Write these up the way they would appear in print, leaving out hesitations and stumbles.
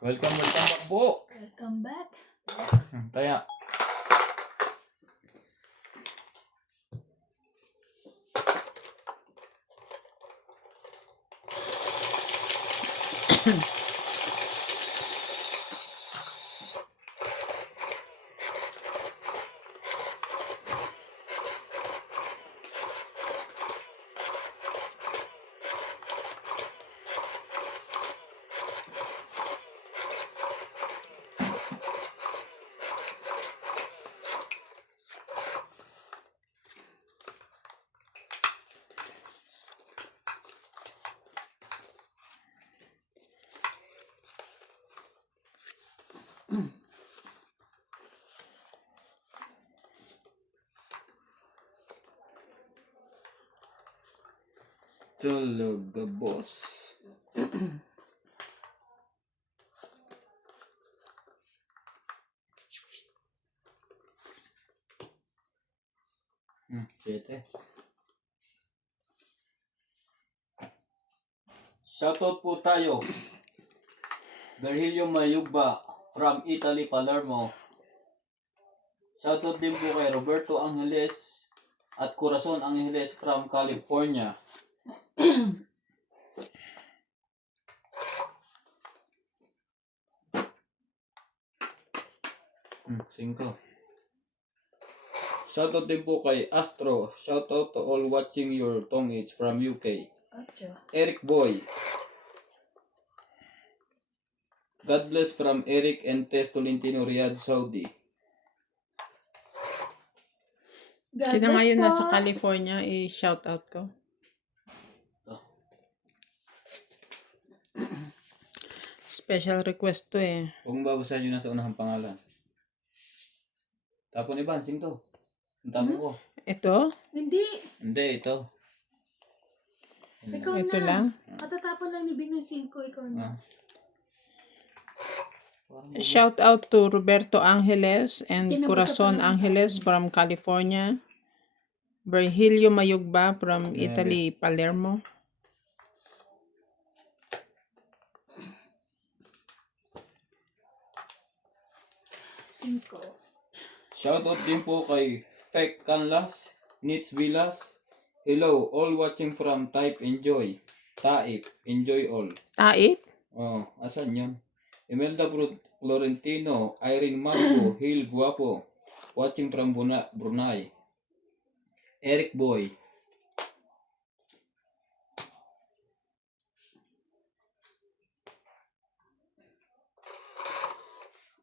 Welcome back po. Welcome back. Taya. Talaga, boss. Siyete. Shoutout po tayo. Virgilio Mayugba from Italy, Palermo. Shoutout din po kay Roberto Angeles at Corazon Angeles from California. Singko. Shoutout din po kay Astro. Shoutout to all watching your tongits from UK. Eric Boy. God bless from Eric and Tess Tolentino, Riyadh, Saudi. God Ngayon bless nasa po. California, i-shout out ko. Special request to eh. Huwag mong babasahin yung nasa unahang pangalan. Tapon ni Bansing to. Ang tapon ko. Ito? Hindi. Hindi, ito. Ikaw Ito na. lang? Katatapon lang ni Big ng 5. Ikaw na. Shout out to Roberto Angeles and Tinapos Corazon sa pangalan. Angeles from California. Virgilio Mayugba from Italy, Palermo. Cinco. Shoutout din po kay Fek Canlas, Nits Villas. Hello, all watching from Type Enjoy. Taip, enjoy all. Taip? Oh, asan yun? Imelda Florentino, Irene Marco, Hil Guapo. Watching from Brunei. Eric Boy.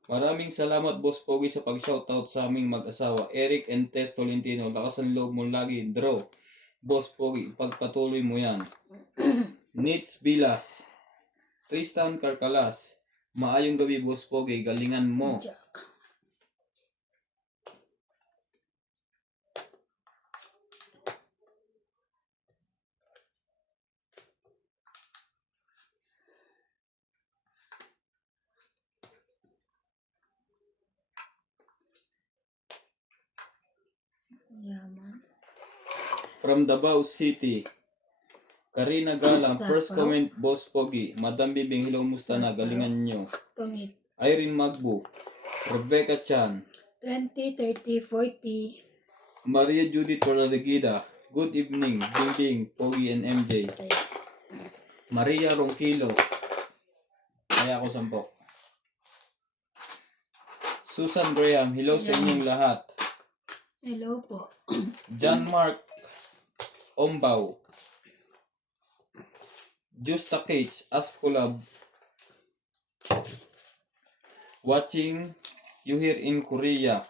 Maraming salamat, Boss Pogi, sa pag-shoutout sa aming mag-asawa, Eric and Tess Tolentino. Lakas ang loob mo lagi, draw. Boss Pogi, pagpatuloy mo yan. Nits Bilas. Tristan Carcalas. Maayong gabi, Boss Pogi. Galingan mo. Yaman. From Davao City. Karina Galang, Sa first Pao? comment, Boss Pogi. Madam Bibing, hello, musta na? Galingan nyo. Pangit. Irene Magbu. Rebecca Chan. 20, 30, 40. Maria Judith Corregida. Good evening, Bing, Pogi, and MJ. Maria Ronquilo. Kaya ako sampok. Susan Graham, hello sa inyong lahat. Hello po. John Mark Ombaw. Justa Cates Ascolab. Watching you here in Korea.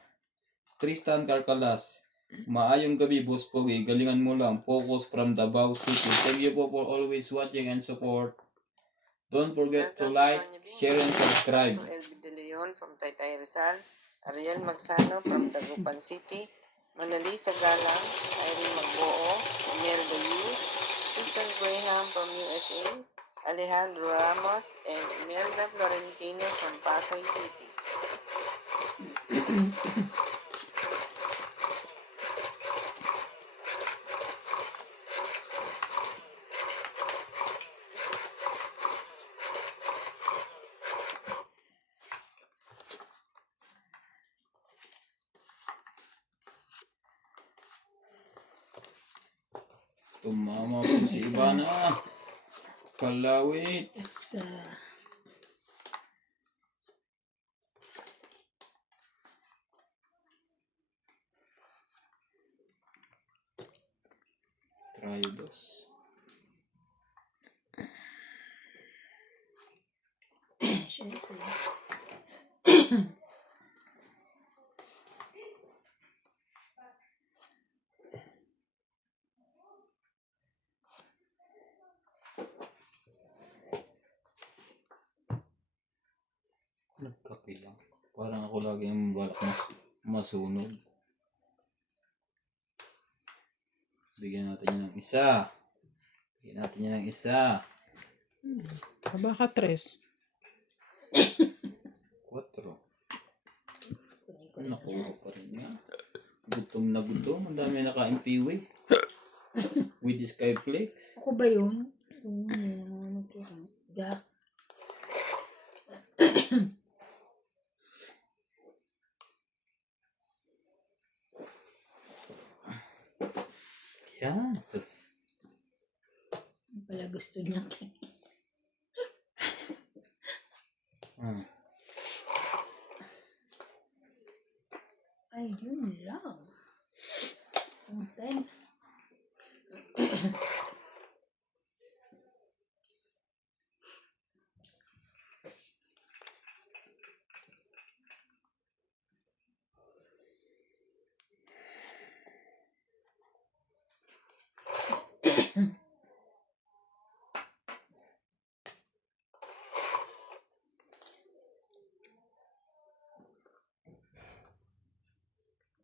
Tristan Carcalas. Maayong gabi, Boss Pogi. Galingan mo lang. Focus from Davao City. Thank you po for always watching and support. Don't forget to like, share, and subscribe. Elby De Leon from Taytay Rizal, Ariel Magsano from Tagupan City, Manalisa Galang, Irene Magbuo, Imelda Yu, Susan Graham from USA, Alejandro Ramos, and Imelda Florentino from Pasay City. Tumama po si Ivana. Kalawit. Isa. Trayo dos. Siyempre. Nagkape lang. Parang ako lagi ang balak masunog. Bigyan natin yan ng isa. Bigyan natin yan ng isa. Baka 3. 4. Nakuha pa rin niya. Gutom na gutom. Ang dami nakain piwi. With the Skyflakes. Ako ba yun? Ano to? Black. Yan. Sus. Ano pala gusto niya? Ah. Ay, yun lang. Ang 10.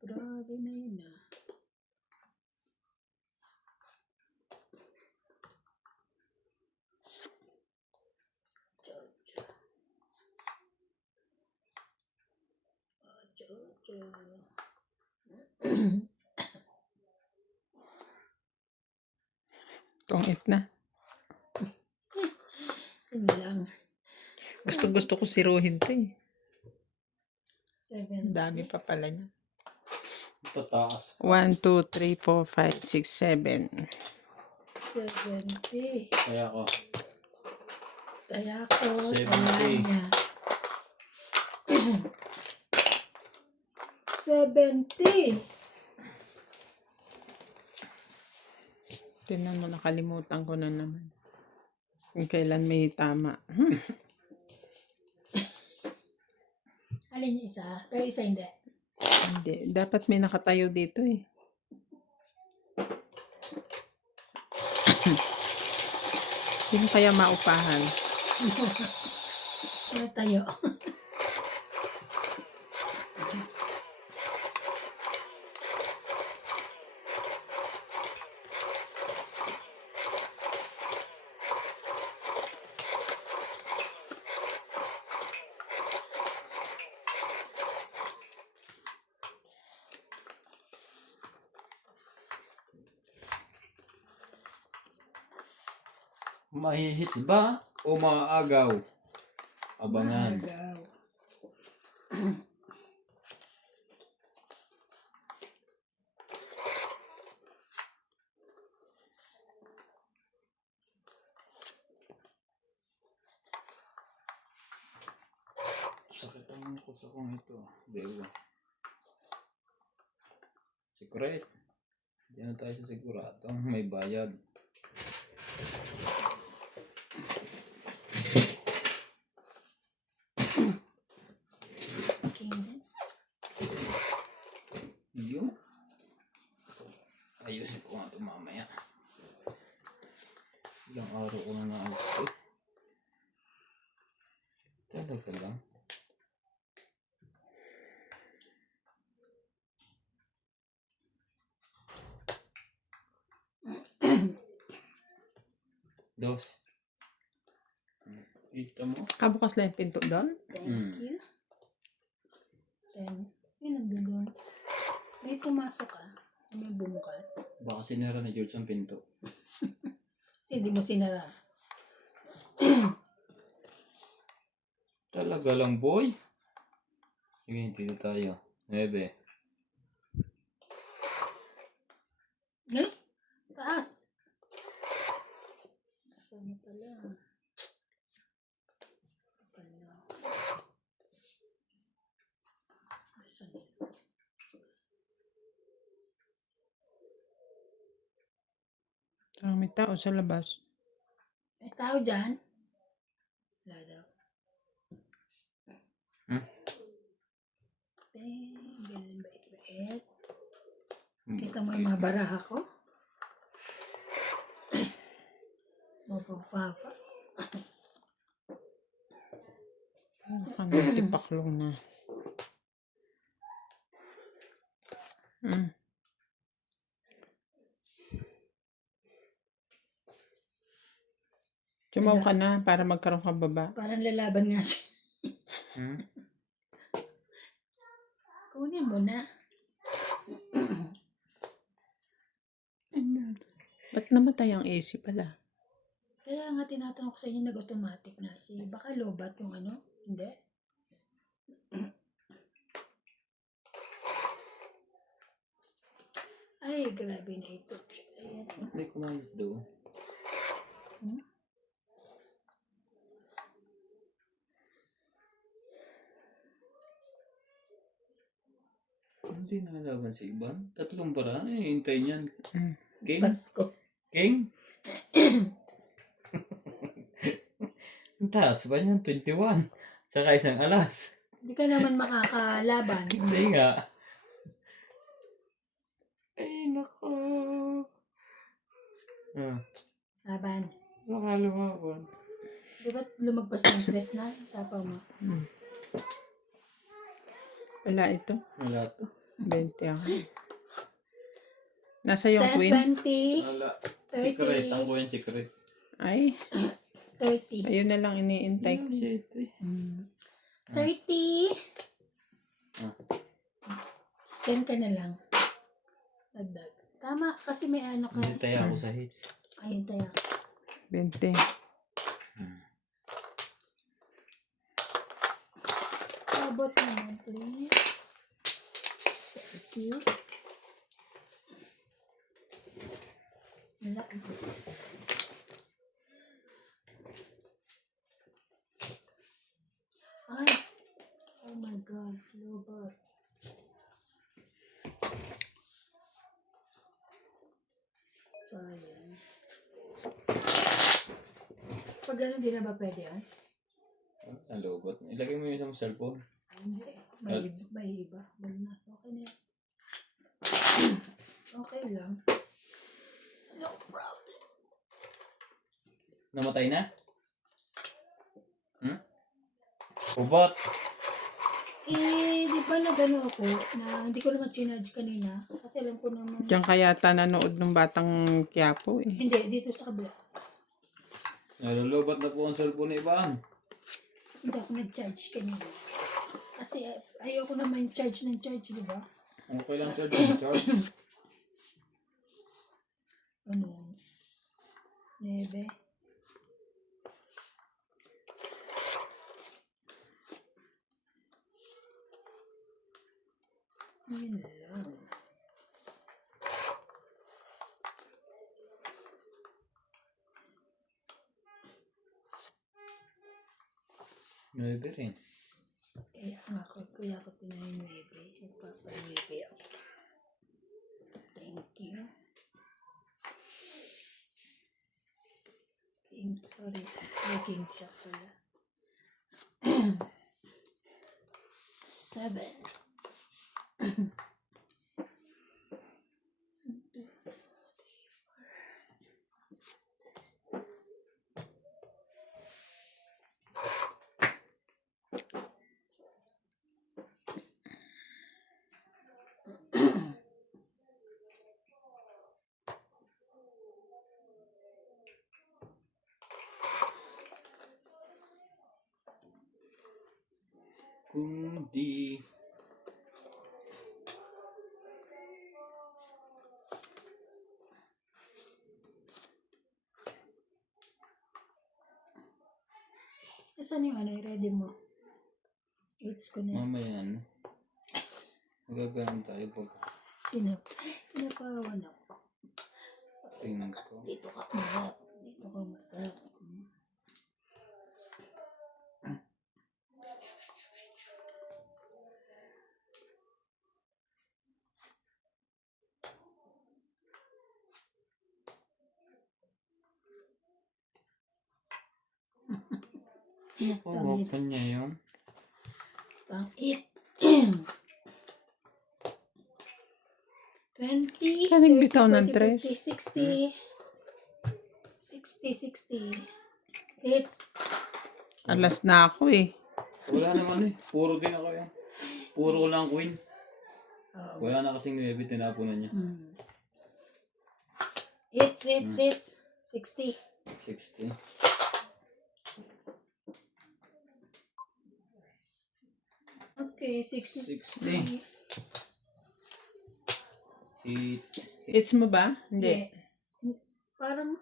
Grabe na yun ah. Tungit na. Yun lang. Gusto ko siruhin to eh. 7. Dami pa pala niya. Tataas. 1, 2, 3, 4, 5, 6, 7. 70. Kaya ako. Kaya ko, 70. tala niya. 70. Tingnan mo, nakalimutan ko na naman. Kung kailan may tama. Alin yung isa? Pero isa hindi. Hindi. Dapat may nakatayo dito eh. Sino kaya maupahan? Ano tayo? Mahihits ba o maaagaw? Abangan. Agaw. Sakit ang kusa kong ito. Dewa. Secret. Diyan na tayo sa sigurado. May bayad. King. Yun. Ayusin ko nga ito mamaya. Ilang araw ko na naayos ito. Talaga lang. Dos. Kita mo? Kabukas lang yung pinto doon. Thank you. 10. Sino doon? May pumasok ah. May bumukas. Baka sinara ni George ang pinto. Kasi hindi mo sinara. Talaga lang, boy. Sige, dito tayo. 9. Eh? Taas. Ano pala? Pala. Asan yun? May tao sa labas. May tao dyan? Wala daw. Hmm? Galing bait-bait. Kita mo yung mga baraha ko? Mapagpapa. Tipaklong na. Tumaw ka na para magkaroon ka baba. Parang lalaban nga siya. Hmm? Kunin mo na. Ba't namatay ang AC pala? Kaya nga tinatanong ko sa inyo, nag-automatic na siya. Baka lobat yung ano? Hindi? Ay, grabe na ito. Ayan. Hindi ko mayos doon. Hmm? Hindi nalaban si Iban. Tatlong paraan. Hintay niyan. King? Pasko. King? Ang taas ba niyan? 21. Saka isang alas. Hindi ka naman makakalaban. Hindi nga. Ay, nako. Laban. Baka lumaban. Di ba lumagpas ng tres na? Sapa mo. Wala ito. Wala to. 20 ako. Nasa yung queen? 20, Wala. 30. Secret. Ang ko yung secret. Ay, 30. ayun na lang iniintay ko. Shit. 30. Ah. 10 ka na lang. Dagdag. Tama, kasi may ano ka. Hintay ako sa hits. Ayun tayo. 20. How about naman, please? Thank you. Wala. Ay. Oh my God. Lobat. Sayang. Pag gano'n, di na ba pwede yan? Alobot. Ilagay mo yun sa cellphone. Hindi. May iba. Wala na. Okay na yan. Okay lang. No problem. Namatay na? Ubot. Di ba nagano ako na hindi ko naman chinarge kanina kasi alam ko naman. Diyan kaya nanood ng batang Quiapo eh. Hindi, dito sa kabila. Nalulubat na po ang cellphone ni Iban. Hindi ako nag-charge kanina. Kasi ayoko naman charge ng charge, di ba? Okay lang charge. Ano? Nebe. Yun lang. Nuebe rin. Kaya ako pinay-nebe. Nagpapa-nebe ako. Thank you. Sorry. Making siya pala. 7. Kundi. Saan yung ano, ready mo? It's ko na. Mamaya ano. Magaganon tayo pag Sinapawan ako. tingnan ko. Dito ka marap. Dito ka marap. Tangit. open niya yun. Tangit. 20, Kaning 30, bitaw ng 40, tres. 50, 60. 60. Hits. Alas na ako eh. Wala naman eh. Puro din ako yan. Puro lang queen. Oh. Wala na kasing 9, tinapunan niya. Hits. 60. 60. Okay, 60. 60. Hit. Hits mo ba? Hindi. Yeah. Parang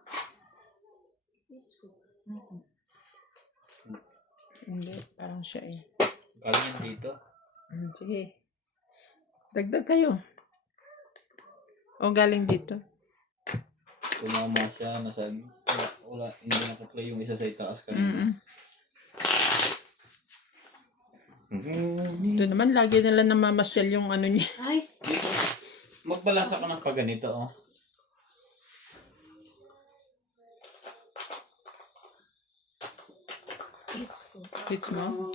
hits ko. Hindi. Parang siya eh. Galing yan dito. Sige. Dagdag kayo. O galing dito. Tumama siya. Nasabi. Wala. Hindi nakaplay yung isa sa itaas kanina. Ito naman, lagi nila namamasyal yung ano niya. Ay, Dito. Magbalasa ka ng kaganito, oh. hits ko. Hits mo?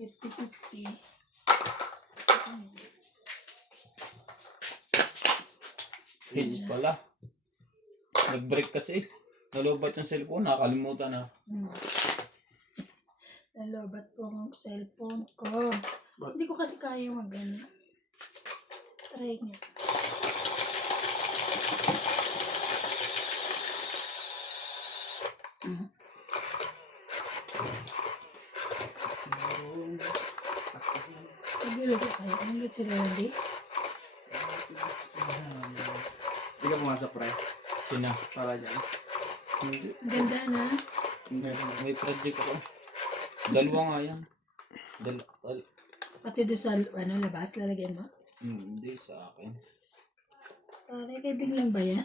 50. Hits pala. Nag-break kasi. Nalubat yung cellphone. Nakakalimutan na. Nalobat ko ang cellphone ko. Hindi ko kasi kaya mag-ano. Try niyo. Siguro ko kayo. Ang ganda sila hindi. Hindi ka pumasok, pre. Sina. Para dyan. Hindi. Ang ganda na. May project ako. Dalawa nga yan. Pati doon sa labas, lalagyan mo. Hindi sa akin. Pare, kay biglang ba yan?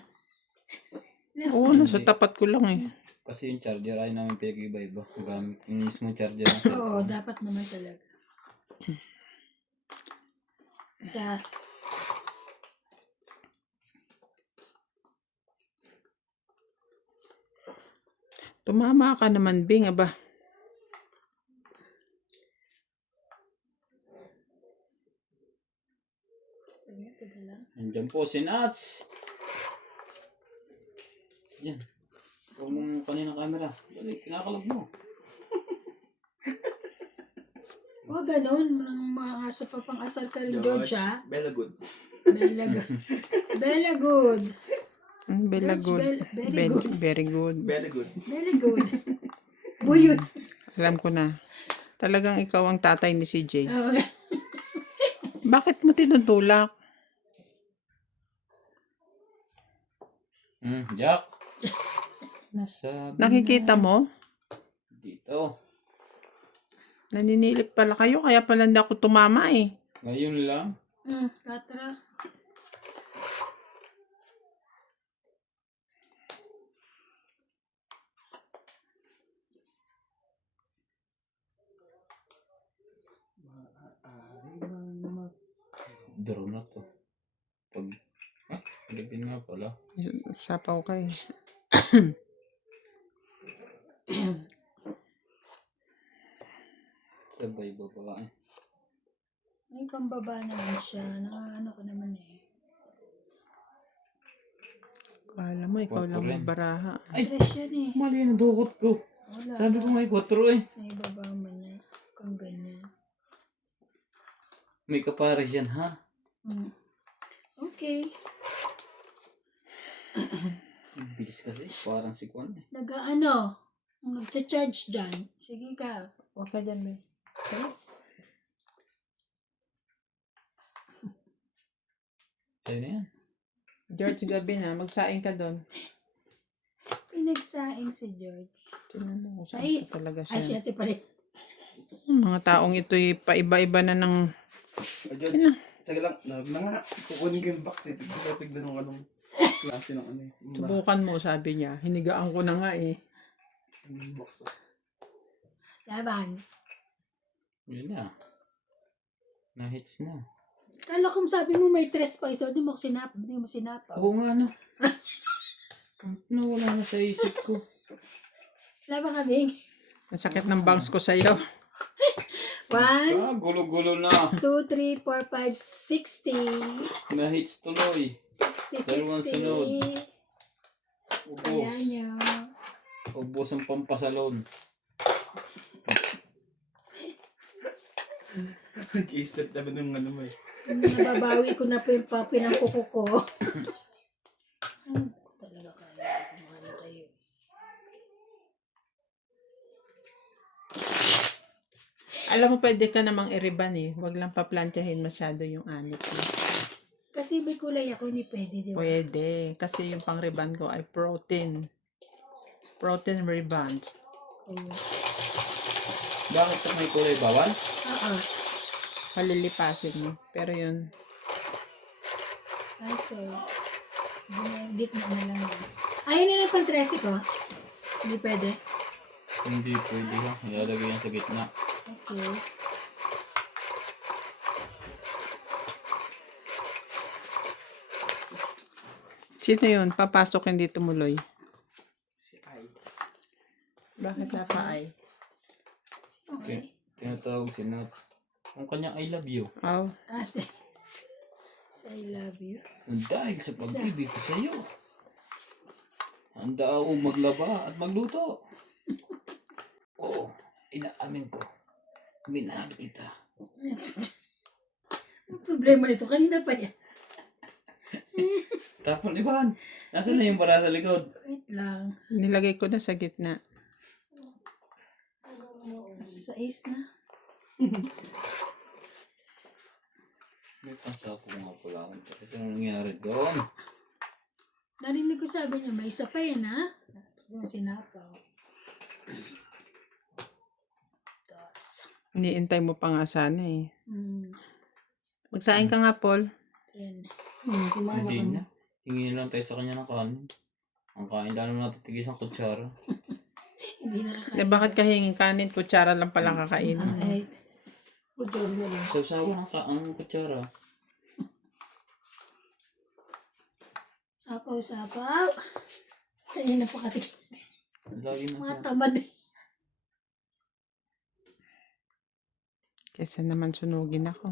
Oo, nasa tapat ko lang eh. Kasi yung charger ay namin pinag-iba-iba. Gamit yung mismo charger ng Oo, cellphone. dapat naman talaga. Sa Tumama ka naman, Bing, aba. taga lang. Nandiyan po si Nats. Yan. Huwag mong kanina camera. Dali, kinakalag mo. O, ganun. Mga aso pa pang asal ka rin, George, ha? Bella good. Bella good. Bella good. Bella George, good. very good. Very good. Bella good. Bella good. Buyot. Alam ko na. Talagang ikaw ang tatay ni CJ. Oo. Bakit mo tinutulak? Jack. Nasabi Nakikita mo? dito. Naninilip pala kayo, kaya pala hindi ako tumama eh. Ngayon lang. Katra. Draw na to. Pag... Lagyan nga pala. Sapaw ka eh. Sabay baba eh. May pambaba naman siya. Ano ko naman eh. Kala mo, ikaw lang may baraha. Ay! Fresh yan eh. Mali ang dukot ko. Wala. Sabi ko may 4 eh. May baba man na. Kung ganyan. May kapares yan ha. Okay. Bilis kasi. Parang si Kwan eh. Nag-ano? Nag-charge dyan. Sige ka. Huwag ka dyan, May. Sa'yo na yan. George, gabi na. Magsaing ka doon. Pinagsaing si George. Tingnan mo kung saan Ayos. ka talaga Ay, siya. siya pa rin. Mga taong ito'y paiba-iba na ng... George, sige lang. Na nga. Kukunin ko yung box nito. Tignan ko anong klase ng ano eh. Subukan mo, sabi niya. Hinigaan ko na nga eh. Yung box. Laban. Yun na. Na-hits na. Kala ko sabi mo may 3 pa isa. Di mo sinapa. Oo nga no. Nawala na sa isip ko. Wala ba kami? Ang sakit ng bangs ko sa'yo. 1, Gulo-gulo na. 2, 3, 4, 5, 60. Na-hits tuloy. 60, Dalawang sunod. 60. Kaya Ubos. nyo. Ubos ang pampasalon. Nag-i-step naman yung ano mo eh. Nababawi ko na po yung papi ng kuko ko. Talaga kaya kung ano kayo. Alam mo, pwede ka namang iriban eh. Huwag lang paplantyahin masyado yung anit mo. Kasi may kulay ako, hindi pwede, di ba? Pwede. Kasi yung pang-riban ko ay protein. Protein riband. Oo. Bakit ito may kulay bawal? Oo. Palilipasin mo. Pero yun, Ay, sorry. Gitna na lang yun. Ayun na lang pang dressing ko. Hindi pwede. Hindi pwede ha. Ilalagay yan sa gitna. Okay. sino yun? Papasok hindi tumuloy. Si Ai. Bakit sa paay? Okay. Tinatawag si Nuts. Ang kanyang I love you. Ah, Oh, say I love you. Dahil sa pag-ibig ko sa iyo. Handa ako maglaba at magluto. Oo, inaamin ko. Minahal kita. Ang problema nito, kanina pa yan. Tapon iban. Nasaan na yung bara sa likod? Wait lang. nilagay ko na sa gitna. Sa is na. May pansako nga pala akong kasi ano nangyari doon? Narinig ko sabi niya, may isa pa yan, ha? Yung sinapaw. Tapos, Iniintay mo pa nga sana eh. Magsain ka nga, Paul. yan. Hindi na. Hingi na lang tayo sa kanya ng kanin. Ang kain lalo natin tigis ang kutsara. Hindi nakakain. Eh, bakit kahingin kanin? Kutsara lang pala kakainin. Ay, Sasawa ang kutsara. sapaw. Sa'yo na pa kasi. Lagi na Mga siya. tamad. Kesa naman sunugin ako.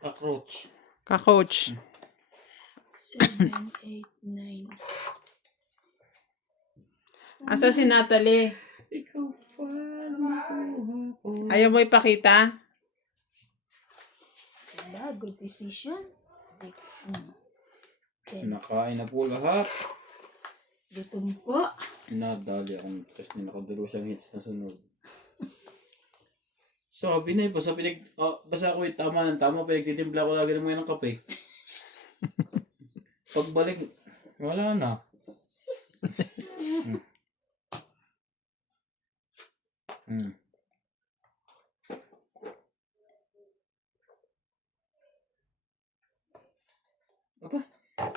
Cockroach. Ka-coach. 7, 8, 9. Asa si Natalie? Ikaw fan. Ayaw mo ipakita? Diba? Good decision. Okay. Nakain na po lahat. Gutom po. Nadali akong kasi nakadalo siyang hits na sunod. Sabi na basta basta ako yung tama ng tama, pinagtitimpla ko lagi ng mga ng kape. Pagbalik, wala na. Aba,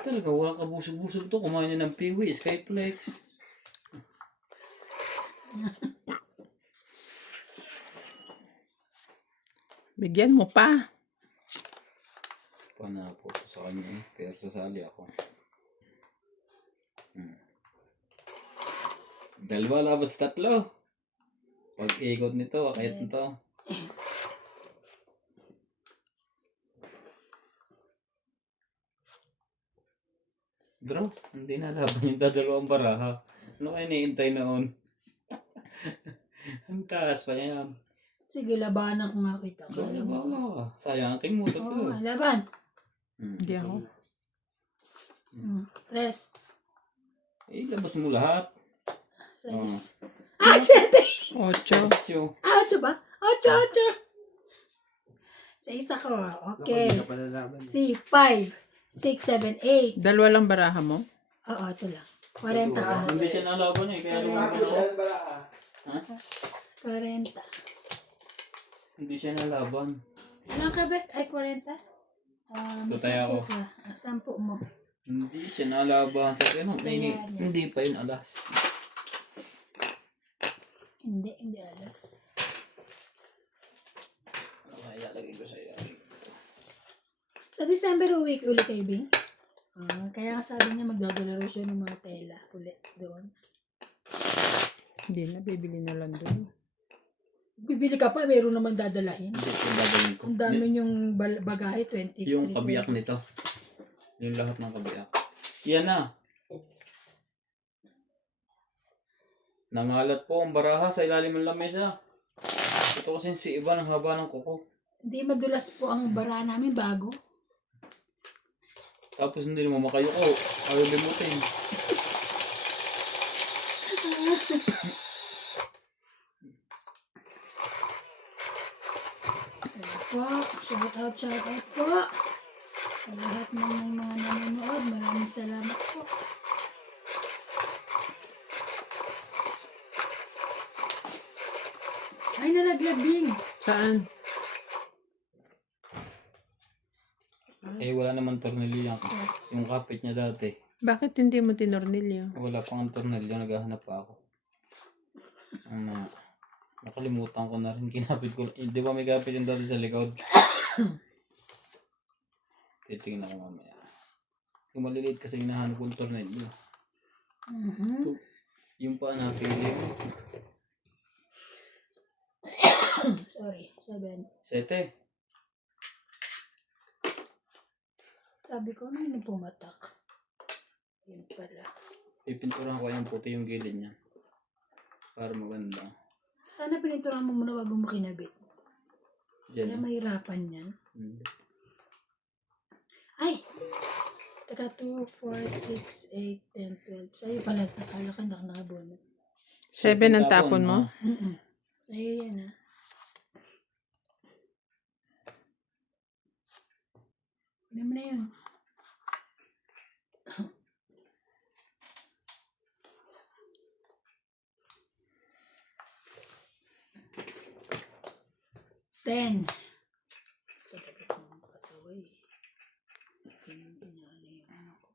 talaga walang kabusog-busog to. Kumain na ng Piwi, Skyflex. Bigyan mo pa. Panapo sa kanya, pero sasali ako. Dalawa labas tatlo. Pag ikot nito, kahit nito. Bro, hindi na laban yung dadalawang baraha. Ano kayo niintay noon? Ang taas pa yan. Sige, labanan ko nga kita. Wala ka. Sayang ang king mo. Oo, laban. Hindi ako. Tres. Labas mo lahat. Seis. Ah, siyete! 8. Tiyo. Ah, ocho ba? Ocho. Sa isa ko. Okay. Hindi ka pala laban. Si 5, 6, 7, 8. Dalawa lang baraha mo? Oo, ito lang. 40 ka. Hindi siya nalaban eh. Kaya lumaban ako. Ha? 40. Hindi siya nalaban. Ilang ka ba? Ay, 40? Tutay ako. 10 ka. 10 mo. Hindi siya nalaban sa akin. Ayan. Hindi pa yun alas. Hindi alas. Ano ilalagay ko sa iyo? Sa December uwi ulit kayo, Bing? Kaya sabi niya magdadala raw siya ng mga tela ulit doon. Hindi na, bibili na lang doon. Bibili ka pa, meron naman dadalahin. Hindi ko dadalhin ko. Ang dami yung bagahe, 23. Yung kabiyak nito. Yung lahat ng kabiyak. Yan na. Nangalat po ang baraha sa ilalim ng lamesa. Ito kasi si Ivan ang haba ng kuko. Hindi, madulas po ang bara namin bago. Tapos hindi naman makayuko. Ayaw limutin. Po, shout out po. Sa lahat ng may mga nanonood, maraming salamat po. Ay, nalaglag din. Saan? Eh wala naman tornilyo yan. Yung kapit niya dati. Bakit hindi mo tinornilyo? Wala pang ang tornilyo. Naghahanap pa ako. Nakalimutan ko na rin. Kinapit ko. Di ba may kapit yung dati sa likod? Titingnan ko mamaya. Yung maliliit kasi hinahanap ko yung tornilyo. Yung pa napili mo. Sorry, 7. Sete. Sabi ko, ano yung pumatak? Yun pala. Pipinturahan ko yung puti yung gilid niya. Para maganda. Sana pininturahan mo muna wag mo makinabit. Kasi Diyan. mahirapan yan. Hmm. Ay! Taka 2, 4, 6, 8, 10, 12. Sa'yo pala, akala ka nakabunot. 7 ang tapon mo? Sa'yo yan ah. Ano mo na yun? Ten. Talaga itong kasaway. Inaano yung ano ko.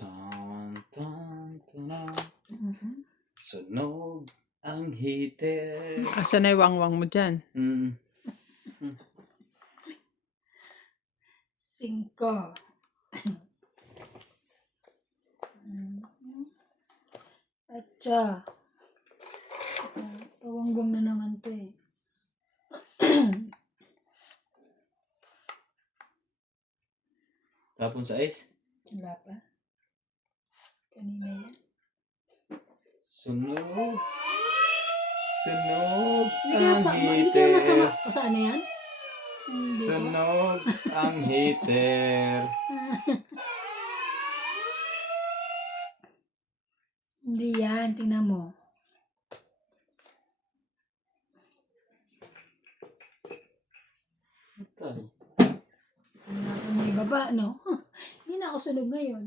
Tan, tan, tan. Sunog ang heater. Asan na yung wangwang mo dyan? 5. Atcha. Pawangwang na naman to eh. Tapon sa ice. Wala pa. Kanina yan. Sunog. Sunog Hindi ang kaya masama. heater. O saan na yan? Dito. Sunog ang heater. Hindi yan. Tingnan mo. Tay. Hindi na ako may baba, no? Hindi na ako sunog ngayon.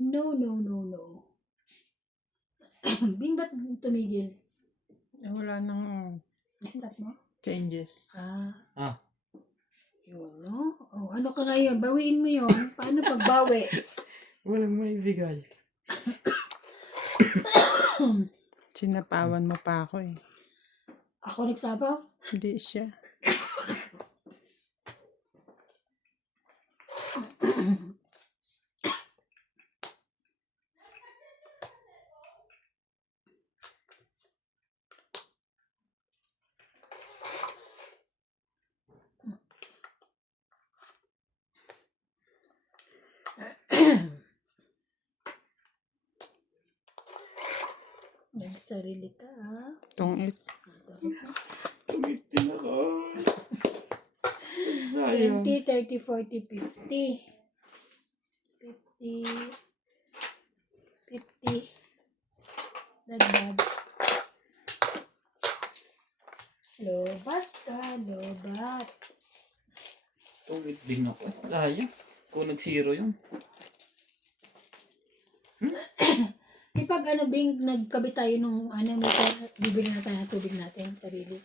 No, no, no, no. Bing, ba't tumigil? Wala nang Stop mo? changes. Ah. Yun, no? Oh, ano ka ngayon? Bawiin mo yun. Paano pagbawi? Walang maibigay. Sinapawan mo pa ako eh. Ako nagsabaw? Hindi siya. May sarili ka, ha? Tungit. Tumitin ako. Sayang yun. 20, 30, 40, 50. 50. 50. Dagdag. Lobat ka, lobat. Tuwid din ako. Layo. Kung nag-zero yun. Pag ano, Bing, nagkabit tayo nung ano, bibili na tayo ng tubig natin, sarili.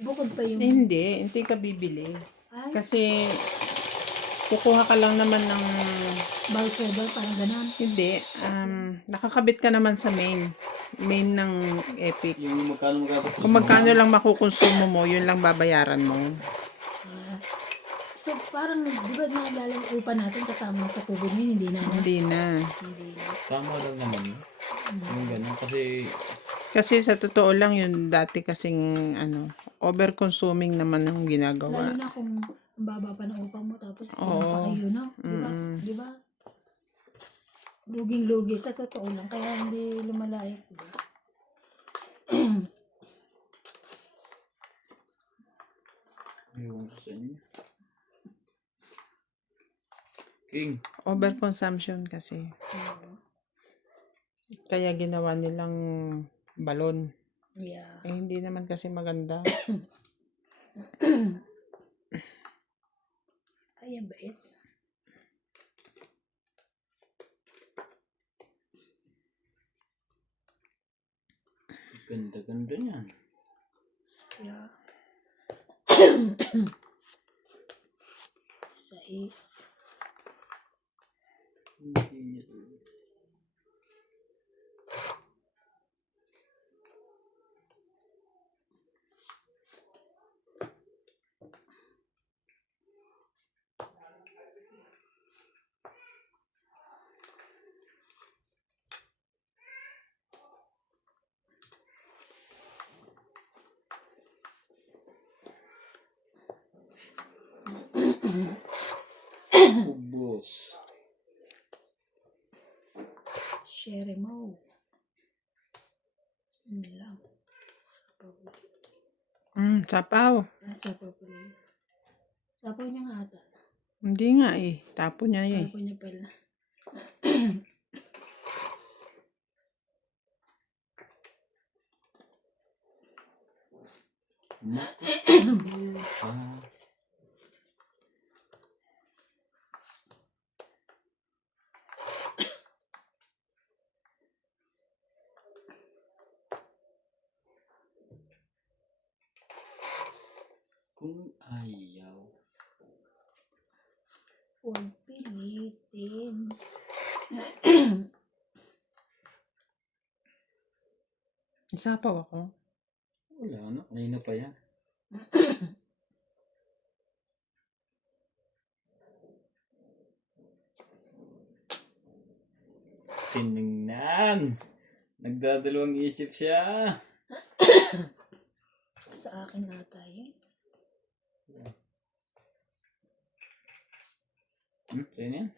Bukod pa yung... Hindi ka bibili. Ay, Kasi, kukuha ka lang naman ng, bulk cover, parang ganon. hindi, nakakabit ka naman sa main ng Epic. Yung magkano magagastos. Kung magkano lang makukonsumo mo, yun lang babayaran mo. So, parang, di ba naalala yung upa natin kasama sa tubig niya, hindi na. Hindi na. Hindi na. Tama lang naman yun. Yung ganun. Kasi sa totoo lang yun, dati kasing, over-consuming naman yung Lalo ginagawa. na kung ang baba pa ng upa mo, tapos Oo. pa kayo, no? Di ba? Di ba? Luging-lugi sa totoo lang, kaya hindi lumalayas, di ba? Yung sa inyo. King. Overconsumption kasi. Kaya ginawa nilang balon. Yeah. Hindi naman kasi maganda. Ayan ba it? Ganda-ganda niyan. Yeah. Sais. Hindi niya to. Ubos. Sherry mo. Yun lang. Sapaw. Sapaw. Sapaw pala yun. Sapaw niya nga ata. Hindi nga Tapo niya Sapaw niya pala. Kung ayaw. Huwag pilitin. Sapaw ako. Wala na. Kanina pa yan. Tinignan. Nagdadalawang isip siya. Sa akin ata yun. Sa'yo na yan.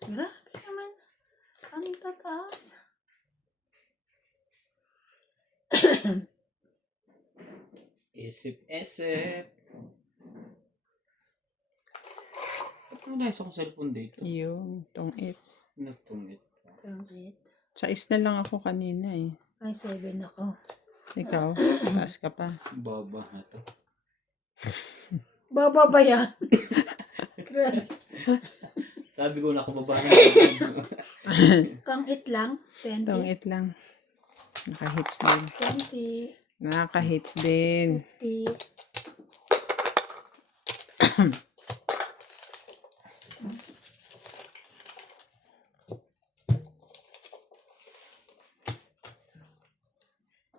Grabe naman. Ang tataas. Isip-isip. Ba't wala sa akong cellphone dito? Yung tungit. Natungit pa. Pangit. Sa is na lang ako kanina Ay, 7 ako. Ikaw, taas ka pa. Baba na to. Baba ba yan? Grabe. Sabi ko nakababa na. Kang-it lang. 20. Tungit lang. Naka-hits din. 20. Nakaka-hits din. 50.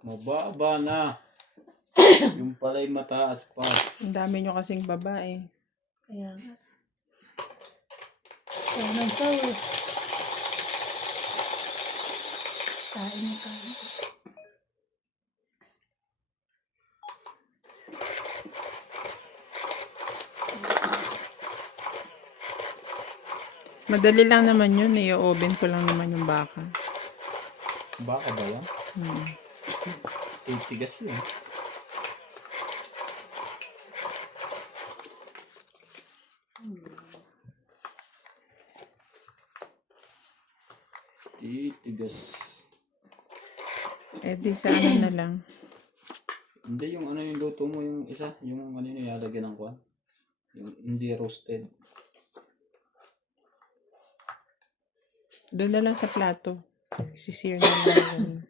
Mababa na. Yung pala'y mataas pa. Ang dami nyo kasing babae. Kaya nga. Kaya naman to. Kain na kain. Madali lang naman yun. I-oven ko lang naman yung baka. Baka ba yan? Titigas yun. Tigas. Eh di sa ano na lang. Hindi, yung ano yung luto mo, yung isa, yung ano yung ilalagyan ng kwan. Yung hindi roasted. Doon na lang sa plato. Sisir na lang yun.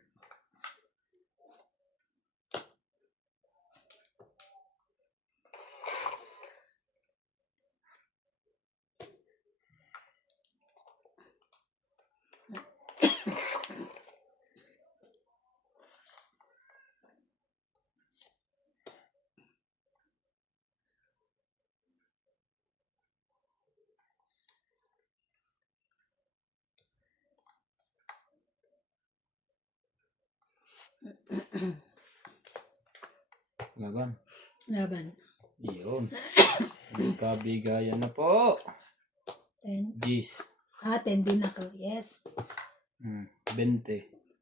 Laban. Laban. Iyon. Magkabigayan na po. 10. Gis. 10 din ako. Yes. 20.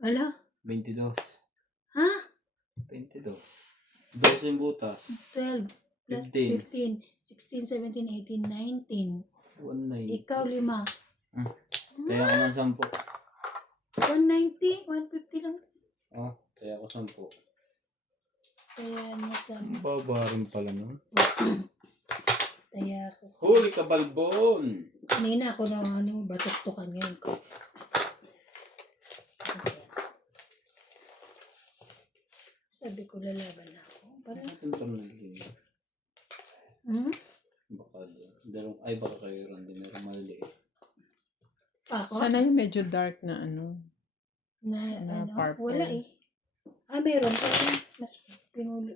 Wala. 22. Ha? 22. 12 butas. 12 plus 15. 15. 16, 17, 18, 19. 190. Ikaw 5. Kaya ako ng 10. 190. 150 lang. Kaya ako 10. Kaya nasa. Baba rin pala nun. Kaya ako. Huli ka, balbon! Kanina ako na ano, batuktukan ngayon ko. Sabi ko lalaban na ako. Parang, Ang tornilyo. Baka doon. Baka kayo Randy, meron maliit. Ako? Sana yung medyo dark na ano. Na Na ano? purple. Wala eh. Meron. Pero mas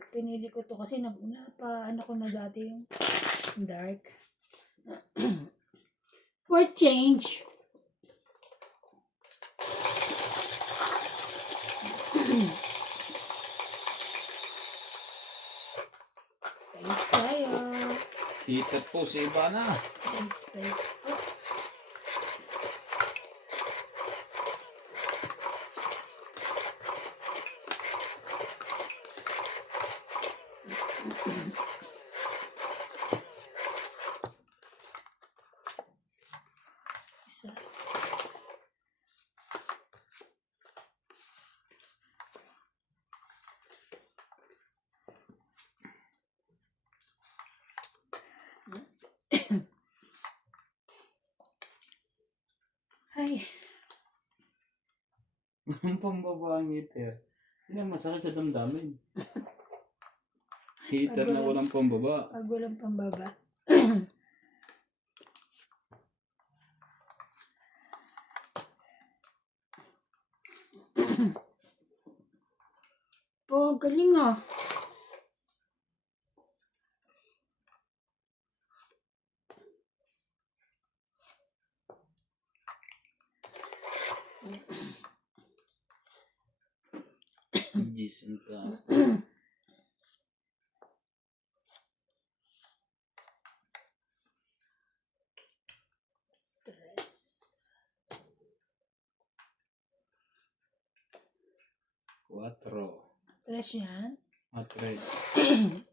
pinili ko to kasi ano ko na dati yung dark. For change. Thanks tayo. Hitat po si Ivana. Thanks. Oh. Isa. Ay, Ang pambaba ang heater. Hindi na masakit sa damdamin. Heater na walang pambaba. pag walang pambaba. Galing ah. Gis ang tao. Tres. 4. Tres yan. 3.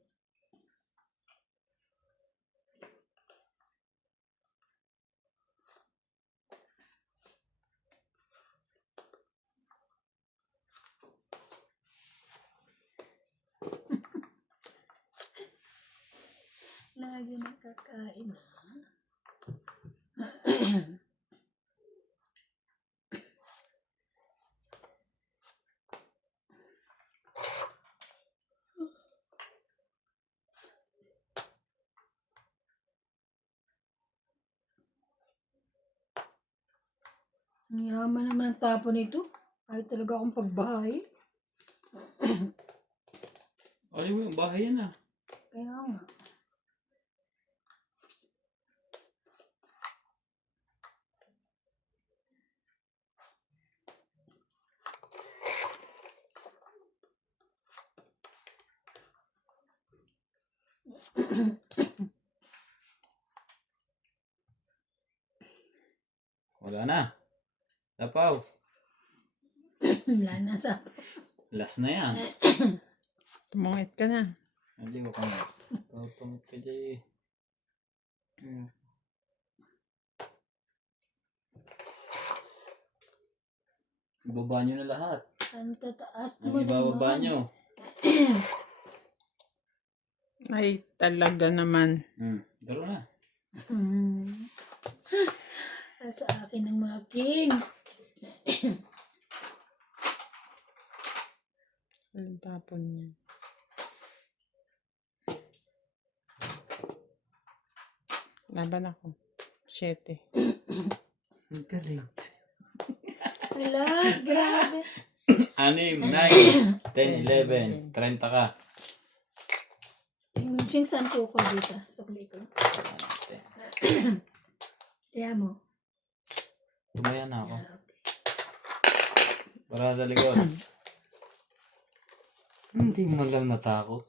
Lagi nakakain ha. Ang yaman naman ang tapo nito. Ay talaga akong pagbahay. Ano mo yung bahay yan ah. Kaya nga. Wala na. Tapaw. Wala na sa. Last na yan. Tumungit ka na. Hindi ko kanya. Tungit ka dyan eh. Ibaba nyo na lahat. Ang tataas Ang mo ibababa naman. nyo. Ay, talaga naman. Daro na. Hmm. Sa akin ang mga king. Anong tapon niya? Laban ako. 7. Ang galing. Alas, grabe. 6, 9, 10, 11. 30 ka. Yung santo ko dito. Sukli ko. Kaya mo. Tumaya na ako. Okay. Para sa likod. Hindi mo lang natakot.